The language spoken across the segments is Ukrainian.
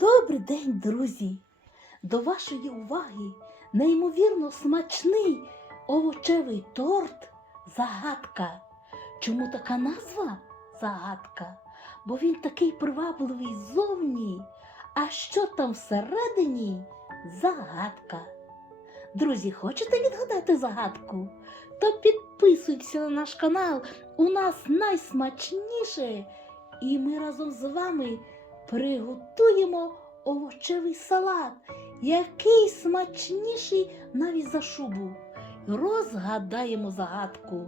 Добрий день, друзі! До вашої уваги неймовірно смачний овочевий торт загадка. Чому така назва загадка? Бо він такий привабливий ззовні, а що там всередині загадка. Друзі, хочете відгадати загадку? То підписуйтеся на наш канал. У нас найсмачніше, і ми разом з вами приготуємо овочевий салат, який смачніший навіть за шубу. Розгадаємо загадку.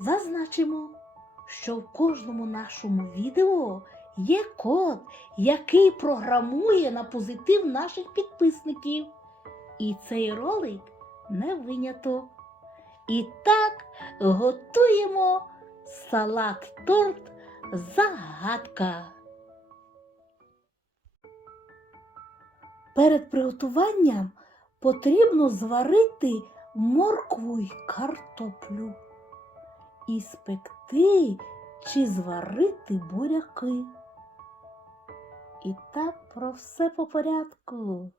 Зазначимо, що в кожному нашому відео є код, який програмує на позитив наших підписників. І цей ролик не виняток. І так готуємо салат-торт загадка. Перед приготуванням потрібно зварити моркву й картоплю і спекти чи зварити буряки. І так про все по порядку.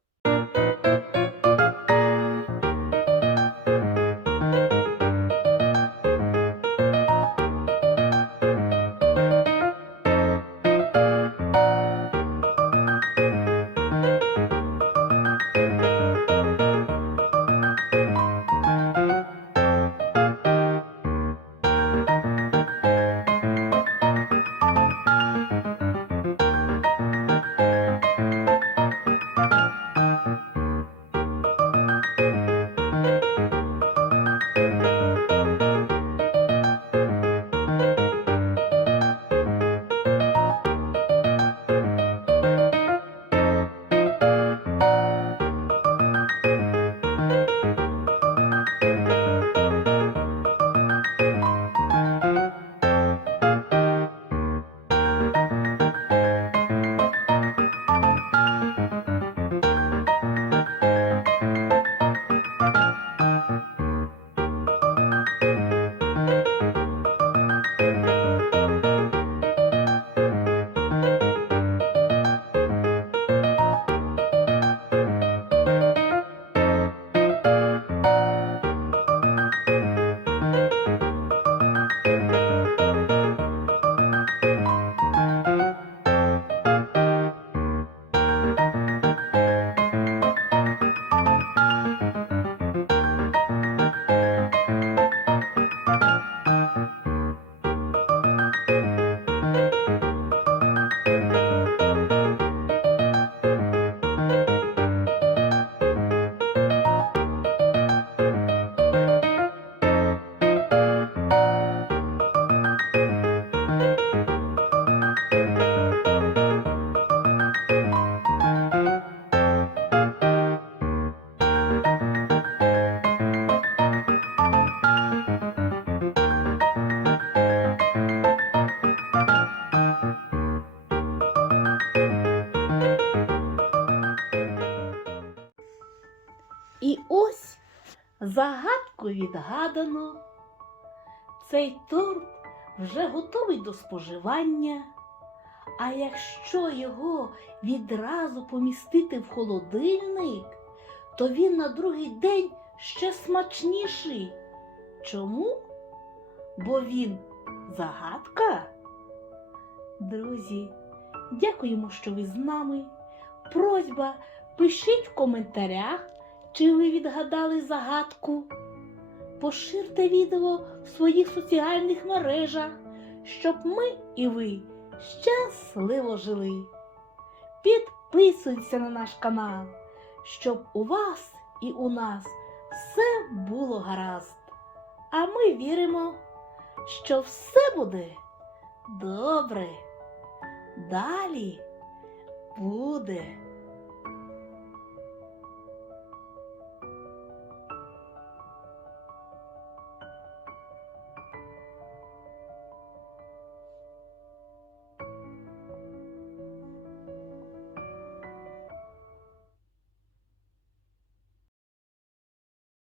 Загадку відгадано. Цей торт вже готовий до споживання. А якщо його відразу помістити в холодильник, то він на другий день ще смачніший. Чому? Бо він загадка. Друзі, дякуємо, що ви з нами. Просьба, пишіть в коментарях, чи ви відгадали загадку. Поширте відео в своїх соціальних мережах, щоб ми і ви щасливо жили. Підписуйтеся на наш канал, щоб у вас і у нас все було гаразд. А ми віримо, що все буде добре. Далі буде